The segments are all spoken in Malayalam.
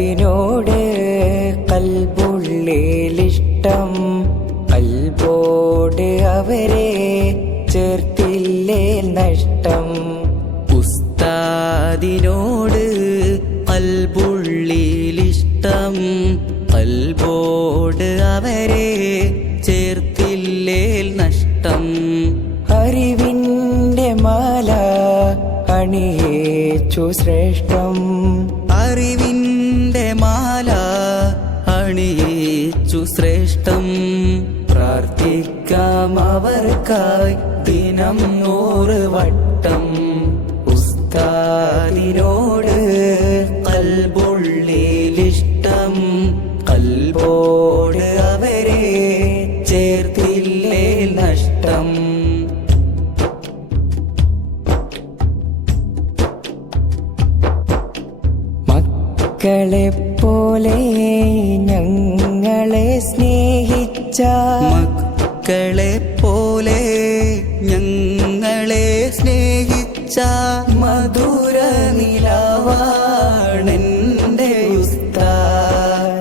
ഉസ്താദിനോട് കൽബുള്ളിലിഷ്ടം, കൽബോട് അവരെ ചേർത്തില്ലേ നഷ്ടം. ഉസ്താദിനോട് കൽബുള്ളിലിഷ്ടം, കൽബോട് അവരെ ചേർത്തില്ലേ നഷ്ടം. അറിവിന്റെ മാല അണിയേച്ചു ശ്രേഷ്ഠം, അറിവിന്റെ മാല അണിയിച്ചു ശ്രേഷ്ഠം. പ്രാർത്ഥിക്കാം അവർക്കായി ദിനം 100 വട്ടം. ഉസ്താദിനോട് കൽബുള്ളിലിഷ്ടം, കൽബോട് അവരെ ചേർത്തില്ലേ നഷ്ടം. മക്കളെപ്പോലെ ഞങ്ങളെ സ്നേഹിച്ച, മക്കളെപ്പോലെ ഞങ്ങളെ സ്നേഹിച്ച മധുര നിലവാണെന്റെ ഉസ്താദ്.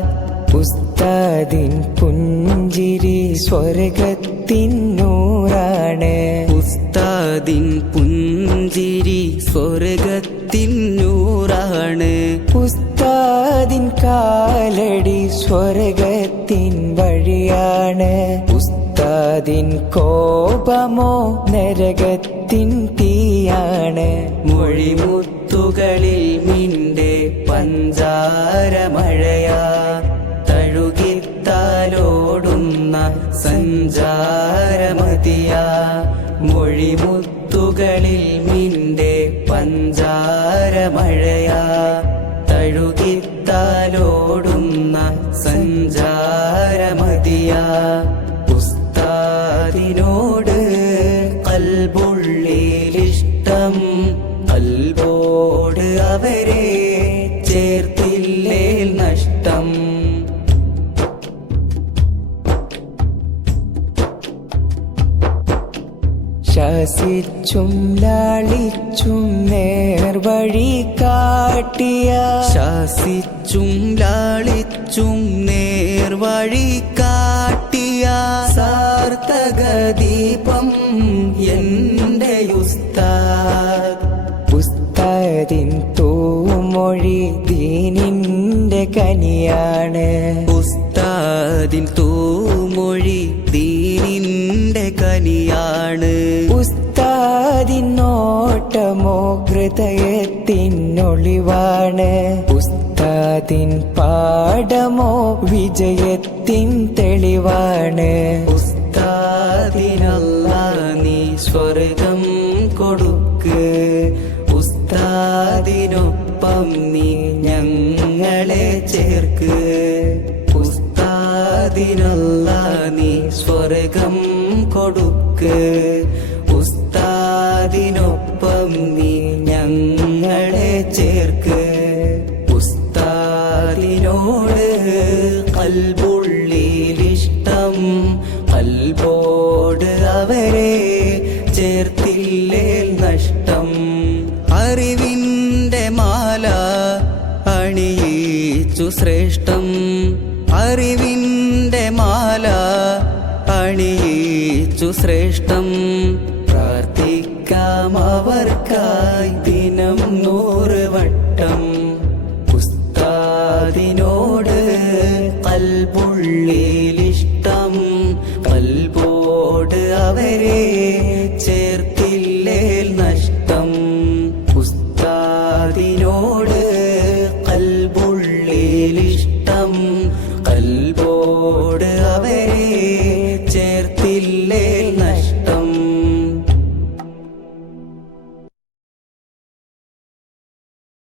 ഉസ്താദിൻ പുഞ്ചിരി സ്വർഗത്തിൻ നൂറാണ്, ഉസ്താദിൻ പുഞ്ചിരി സ്വർഗത്തിൻ നൂറാണ്. ഉസ്താദിൻ കാലടി സ്വർഗത്തിൻ വഴിയാണ്. ഉസ്താദിൻ കോപമോ നരകത്തിൻ തീയാണ്. മൊഴിമുത്തുകളിൽ നിന്റെ പഞ്ചാരമഴയാ, തഴുകിത്താലോടുന്ന സഞ്ചാരമതിയാ. മൊഴിമുത്തുകളിൽ നിന്റെ പഞ്ചാരമഴയാ, തഴുകിത്താലോടുന്ന സഞ്ചാരമതിയാ. ഉസ്താദിനോട് കൽബുള്ളിലിഷ്ടം, കൽബോട് അവരെ ചേർത്തില്ലേ നഷ്ടം. ശാസിച്ചും ലാളിച്ചും നേർവഴി കാട്ടിയ, ശാസിച്ചും ലാളിച്ചും നേർവഴി കാട്ടിയ സാർത്ഥക ദീപം എന്റെ ഉസ്താദ്. ഉസ്താദിൻ തൂമൊഴി ദീനിന്റെ കനിയാണ്. ഉസ്താദിൻ തൂമൊഴി ദീനിന്റെ കനിയാണ്. ഉസ്താദിൻ നോട്ടമോ ഹൃദയത്തിനൊളിവാണ്. ഉസ്താദിൻ പാഠമോ വിജയത്തിൻ തെളിവാണ്. ഉസ്താദിനല്ലാഹ് നീ സ്വർഗം കൊടുക്ക്, ഉസ്താദിനൊപ്പം നീ ഞങ്ങളെ ചേർക്ക്. ഉസ്താദിനല്ലാഹ് നീ സ്വർഗം കൊടുക്ക്, ഉസ്താദിനൊപ്പം നീ ഞങ്ങളെ ചേർക്ക്. ഉസ്താദിനോട് കൽബുള്ളിലിഷ്ടം, കൽബോട് അവരെ ചേർത്തില്ലേ നഷ്ടം. അറിവിന്റെ മാല അണിയിച്ചു ശ്രേഷ്ഠം, അറിവിന്റെ മാല അണിയിച്ചു ശ്രേഷ്ഠം. പ്രാർത്ഥിക്കാം അവർക്കായി ദിനം 100 വട്ടം. ഉസ്താദിനോട് കൽബുള്ളിലിഷ്ടം, കൽബോട് അവരെ ചേർത്തില്ലേ നഷ്ടം. ഉസ്താദിനോട്